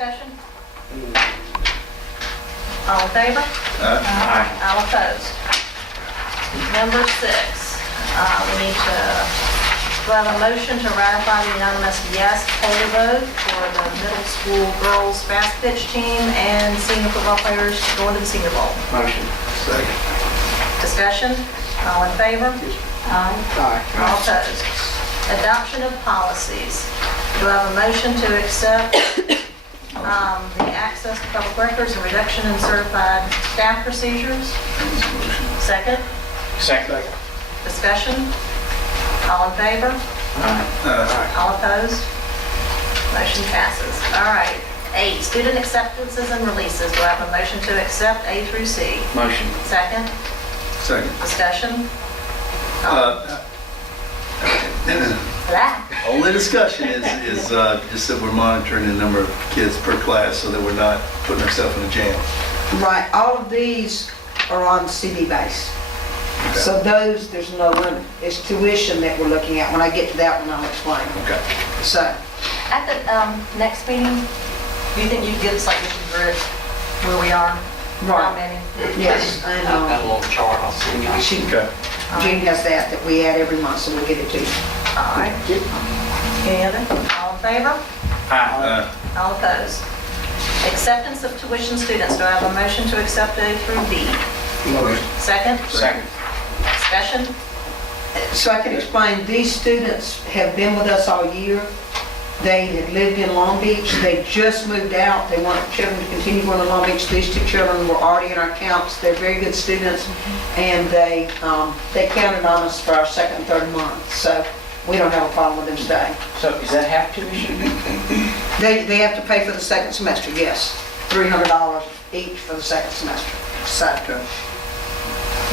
discussion? All in favor? Aye. All opposed? Number 6, we need to have a motion to ratify the unanimous yes poll vote for the middle school girls fast pitch team and senior football players going to the Senior Bowl. Motion. Second. Discussion? All in favor? Aye. Aye. All opposed? Adoption of policies. Do I have a motion to accept the access to public records and reduction in certified staff procedures? Second? Second. Discussion? All in favor? Aye. All opposed? Motion passes. All right. 8, student acceptances and releases. Do I have a motion to accept A through C? Motion. Second? Second. Discussion? Blah. Only discussion is just that we're monitoring the number of kids per class so that we're not putting ourselves in a jam. Right, all of these are on CD base. So those, there's no limit. It's tuition that we're looking at. When I get to that one, I'll explain. Okay. So, At the next meeting, do you think you could give us like just a grid where we are? How many? yes, and Got a little chart, I'll send you. she, Okay. Jean has that we add every month, so we'll get it to you. All right. Any other? All in favor? Aye. All opposed? Acceptance of tuition students. Do I have a motion to accept A through B? Motion. Second? Second. Discussion? So I can explain, these students have been with us all year. They had lived in Long Beach. They just moved out. They want children to continue going to Long Beach. These 2 children were already in our camps. They're very good students, and they counted on us for our 2nd and 3rd month. So we don't have a problem with them staying. So is that half tuition? They have to pay for the 2nd semester, yes. $300 each for the 2nd semester. So,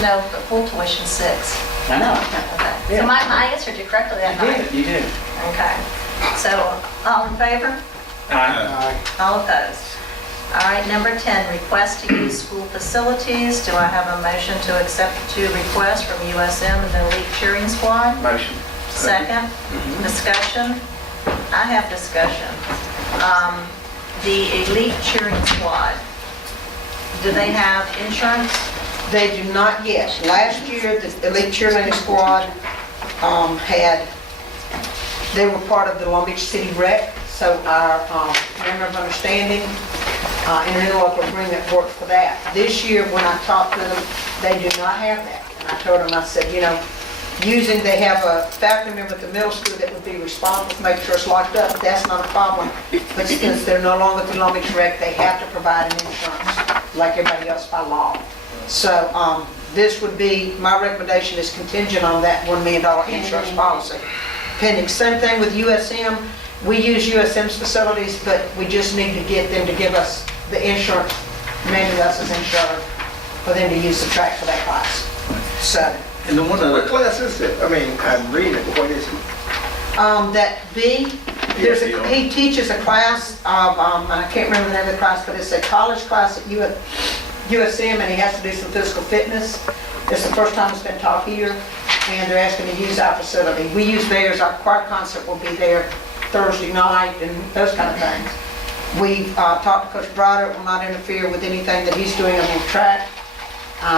No, the full tuition 6. I know. Okay. Yeah. So I answered you correctly that night? You did. Okay. So, all in favor? Aye. All opposed? All right, number 10, request to use school facilities. Do I have a motion to accept 2 requests from USM and the Elite Cheering Squad? Motion. Second, discussion. I have discussion. The Elite Cheering Squad, do they have insurance? they do not yet. Last year, the Elite Cheerleading Squad they were part of the Long Beach City Rec, so our memorandum of understanding, interlocal agreement worked for that. This year, when I talked to them, they do not have that. And I told them, I said, you know, they have a faculty member at the middle school that would be responsible for making sure it's locked up. That's not a problem. But since they're no longer with the Long Beach Rec, they have to provide an insurance like everybody else by law. So this would be, my recommendation is contingent on that $1 million insurance policy. Pending. Same thing with USM. We use USM's facilities, but we just need to get them to give us the insurance, mandate us as insured, for them to use the track for that class. So, And the one What other, class is it? I mean, I'm reading it, what is it? that B, he teaches a class of, I can't remember the name of the class, but it's a college class at USM, and he has to do some physical fitness. It's the first time it's been taught here, and they're asking to use our facility. We use theirs, our choir concert will be there Thursday night, and those kind of things. We talked to Coach Broder, it will not interfere with anything that he's doing on the track.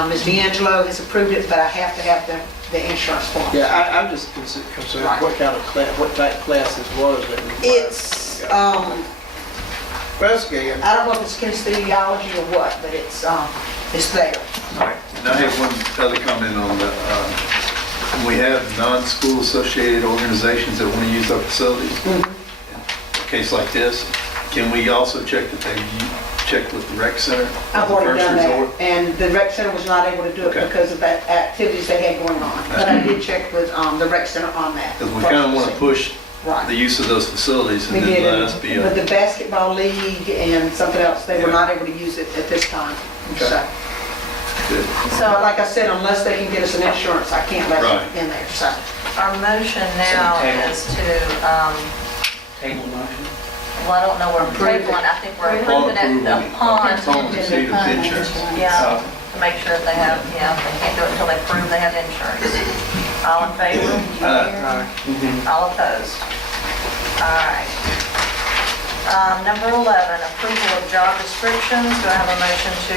Ms. D'Angelo has approved it, but I have to have the insurance form. Yeah, I'm just concerned what kind of class, what type of classes was it? It's, Investigating. I don't know if it's kinesiology or what, but it's there. and I have one other comment on the, we have non-school associated organizations that want to use our facilities. In a case like this, can we also check that they check with the rec center? I've as a already first done resort? that, and the rec center was not able to do it Okay. because of that activities they had going on. But I did check with the rec center on that. Because we kind of want to push the Right. use of those facilities We and then did, let us be with a, the basketball league and something else, they were Yeah. not able to use it at this time. Okay. So, good. but So like I said, unless they can get us an insurance, I can't let Right. them in there, so. our motion now table. is to, Table motion. well, I don't know where we're Approve it. tabling. I think we're approving it upon, Upon receipt of insurance. yeah, to make sure that they have, yeah, they can't do it until they prove they have insurance. All in favor? All opposed? All right. Number 11, approval of job descriptions. Do I have a motion to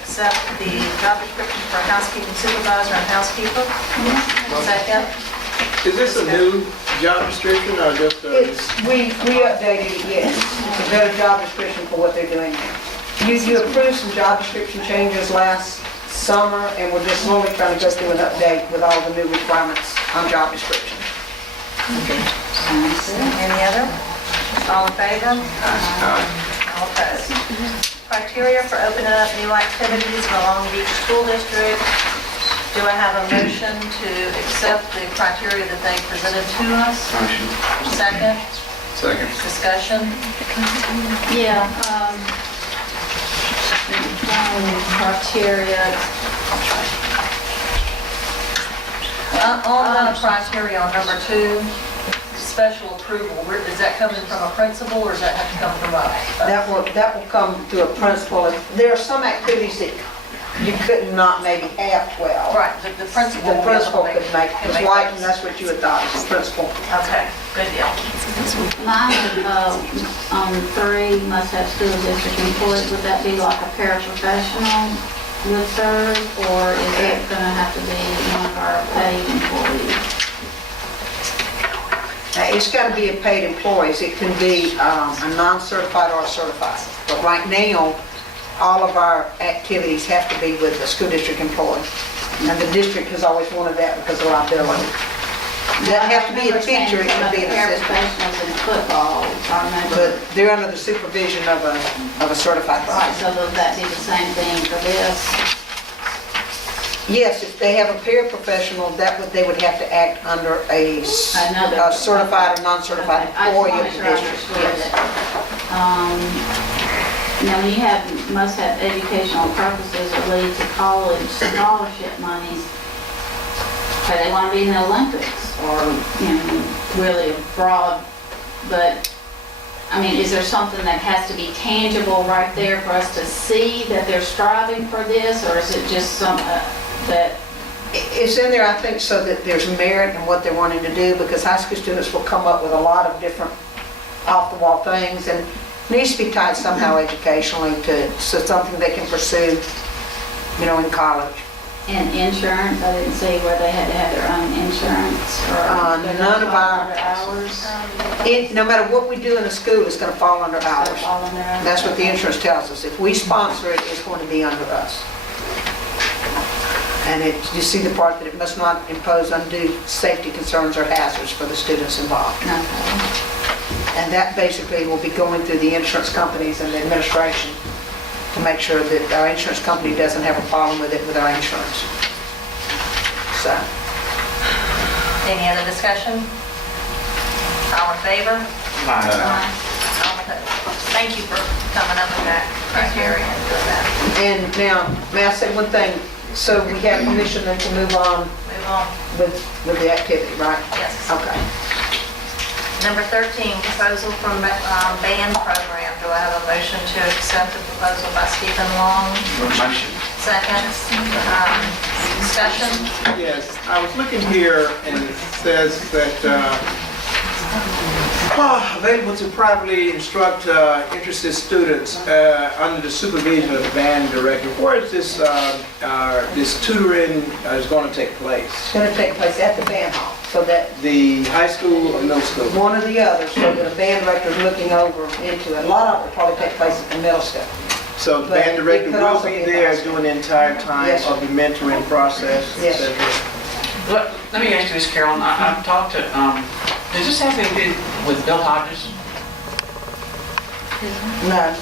accept the job description for housekeeping supervisor and housekeeper? Second. Is this a new job description or just a? We updated it, yes. It's a better job description for what they're doing now. You approved some job description changes last summer, and we're just slowly trying to go through an update with all the new requirements on job description. Any other? All in favor? All opposed? Criteria for opening up new activities in the Long Beach School District. Do I have a motion to accept the criteria that they presented to us? Motion. Second, Second. discussion? Yeah, criteria, On the criteria on number 2, special approval, is that coming from a principal or does that have to come from us? That will come to a principal. There are some activities that you could not maybe have 12. Right, the principal. The will be able to principal could make, can Ms. make White, those. and that's what you had thought, is the principal. Okay, good deal. mine, on 3, must have school district employees, would that be like a paraprofessional would serve, or is it gonna have to be one of our paid employees? It's got to be a paid employees. It can be a non-certified or certified. But right now, all of our activities have to be with a school district employee. And the district has always wanted that because of liability. It doesn't have to be a teacher, it can be an assistant. Paraprofessionals in football, I remember. But they're under the supervision of a certified Right, person. so would that be the same thing for this? Yes, if they have a paraprofessional, they would have to act under a Another- certified or non-certified Okay, I just employee wanna of the make sure I district. understood Yes. it. Now, when you have, must have educational purposes or lead to college scholarship monies, say they want to be in the Olympics or, really broad, but, I mean, is there something that has to be tangible right there for us to see that they're striving for this, or is it just some, that, It's in there, I think, so that there's merit in what they're wanting to do, because high school students will come up with a lot of different off-the-wall things, and it needs to be tied somehow educationally so something they can pursue, in college. and insurance? I didn't see where they had to have their own insurance or. they're None of our- under hours. No matter what we do in a school, it's going to fall under So ours. it's all under ours. That's what the insurance tells us. If we sponsor it, it's going to be under us. And you see the part that it must not impose undue safety concerns or hazards for the students involved. Okay. And that basically will be going through the insurance companies and the administration to make sure that our insurance company doesn't have a problem with it with our insurance. So, Any other discussion? All in favor? Aye. All opposed? Thank you for coming up with that criteria and doing that. and now, may I say one thing? So we have permission then to move on Move on. with the activity, right? Yes. Okay. Number 13, proposal from band program. Do I have a motion to accept the proposal by Stephen Long? Motion. Second, discussion? Yes, I was looking here and it says that available to privately instruct interested students under the supervision of the band director. Where is this tutoring is going to take place? It's going to take place at the band hall, so that The high school or middle school? one or the other, so that a band director is looking over into it. A lot of it will probably take place at the middle school. So the But band director it could will also be be there possible. during the entire time Yes, sir. of the mentoring process, Yes. et cetera? Let me ask you this, Carolyn. I've talked to, does this have anything to do with Bill Hodges? No,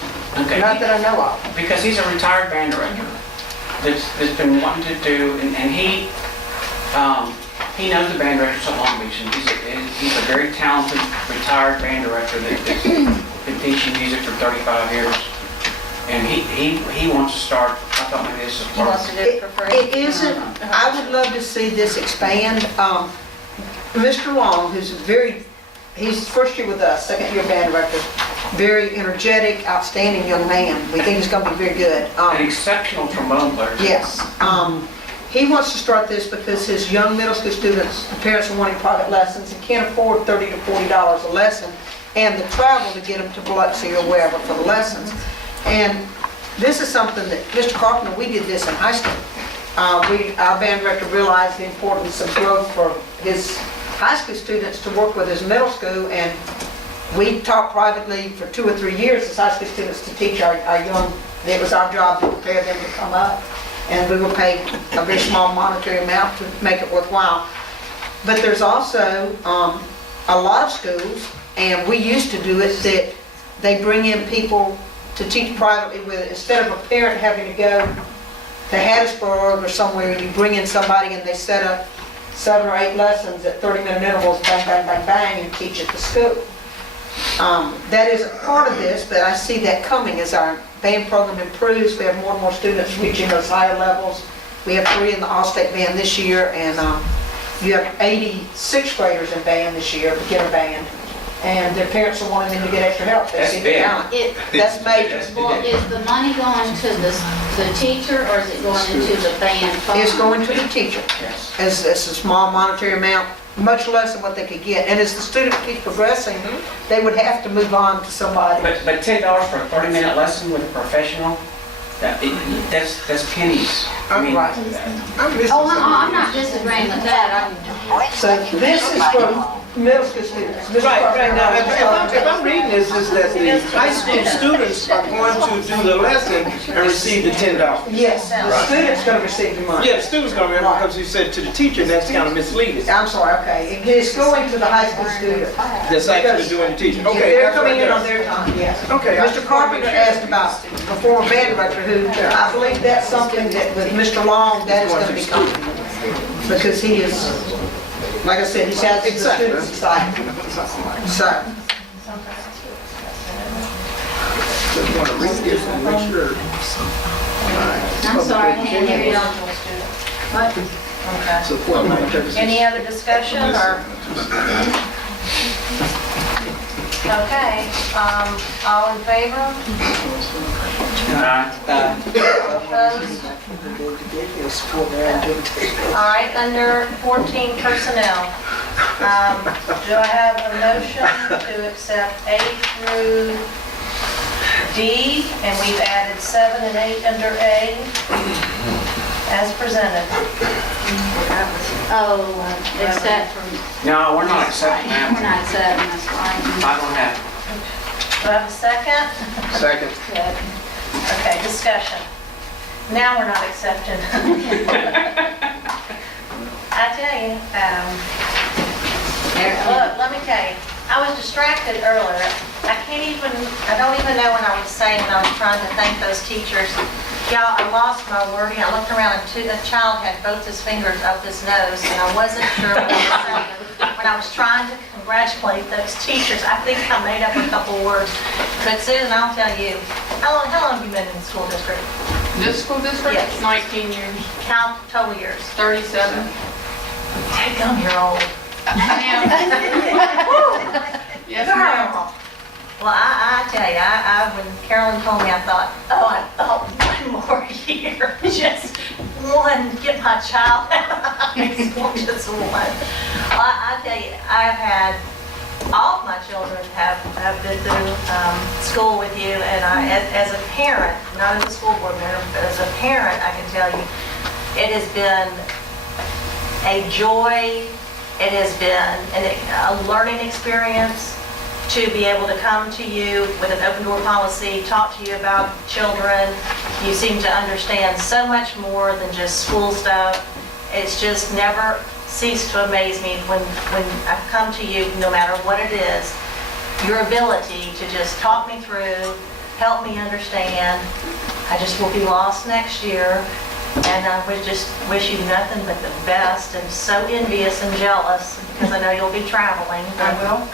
Okay. not that I know of. Because he's a retired band director that's been wanting to do, and he knows the band directors at Long Beach, and he's a very talented retired band director that's been teaching music for 35 years. And he wants to start, I thought maybe this is You part want of to do it for free? It isn't, I would love to see this expand. Mr. Long, he's first year with us, second year band director, very energetic, outstanding young man. We think he's going to be very good. an exceptional trombone player. Yes. He wants to start this because his young middle school students, the parents are wanting private lessons and can't afford $30 to $40 a lesson. and the travel to get them to Biloxi or wherever for the lessons. And this is something that, Mr. Carpenter, we did this in high school. Our band director realized the importance of growth for his high school students to work with his middle school, and we taught privately for 2 or 3 years as high school students to teach our young. It was our job to prepare them to come up, and we were paid a very small monetary amount to make it worthwhile. But there's also a lot of schools, and we used to do it, that they bring in people to teach privately with it. Instead of a parent having to go to Hattiesburg or somewhere, you bring in somebody and they set up 7 or 8 lessons at 30-minute intervals, bang, bang, bang, bang, and teach at the school. That isn't part of this, but I see that coming as our band program improves. We have more and more students reaching those higher levels. We have 3 in the All-State band this year, and you have 86 graders in band this year, beginner band. And their parents are wanting them to get extra help. They That's see the big. talent. That's major. Well, is the money going to the teacher, or is it going into the band fund? It's going to the teacher. Yes. As a small monetary amount, much less than what they could get. And as the student keeps progressing, they would have to move on to somebody. But $10 for a 30-minute lesson with a professional, that's pennies. I mean, Right. I'm missing Oh, something. I'm not disagreeing with that. So this is for middle school students. Mr. Right now, Carpenter, if I'm reading this, is that the high school students are going to do the lesson and receive the $10. Yes, the student's going to receive the money. Yeah, the student's gonna remember, because you said to the teacher, that's kind of misleading. I'm sorry, okay. It's going to the high school student. That's actually doing the teaching. Okay, They're that's right coming in on there. their time, yes. Okay. Mr. Carpenter asked about the former band director, who, I believe that's something that with Mr. Long, that is going to be coming. Because he is, like I said, he's had the students excited. So, Just want to read this and make sure. I'm sorry, I can't hear you. What? Okay. Support my purposes. Any other discussion, or? Okay, all in favor? Opposed? All right, under 14 personnel, do I have a motion to accept A through D, and we've added 7 and 8 under A, as presented? Oh, except for, no, we're not accepting we're that. not accepting, that's right. I don't have, Do I have a second? Second. Good. Okay, discussion. Now we're not accepting. I tell you, look, let me tell you, I was distracted earlier. I don't even know what I was saying when I was trying to thank those teachers. Y'all, I lost my wording. I looked around and the child had both his fingers up his nose, and I wasn't sure what I was saying. When I was trying to congratulate those teachers, I think I made up a couple words. But Susan, I'll tell you, how long have you been in the school district? This school district? Yes. 19 years, Count total years. 37. Take them, you're old. Yes, ma'am. Girl. Well, I tell you, when Carolyn told me, I thought one more year, just one, get my child out of high school, just one. Well, I tell you, all of my children have been through school with you, and as a parent, not as a school board member, but as a parent, I can tell you, it has been a joy. It has been a learning experience to be able to come to you with an open door policy, talk to you about children. You seem to understand so much more than just school stuff. It's just never ceased to amaze me when I come to you, no matter what it is, your ability to just talk me through, help me understand. I just will be lost next year, and I would just wish you nothing but the best, and so envious and jealous, because I know you'll be traveling. I will.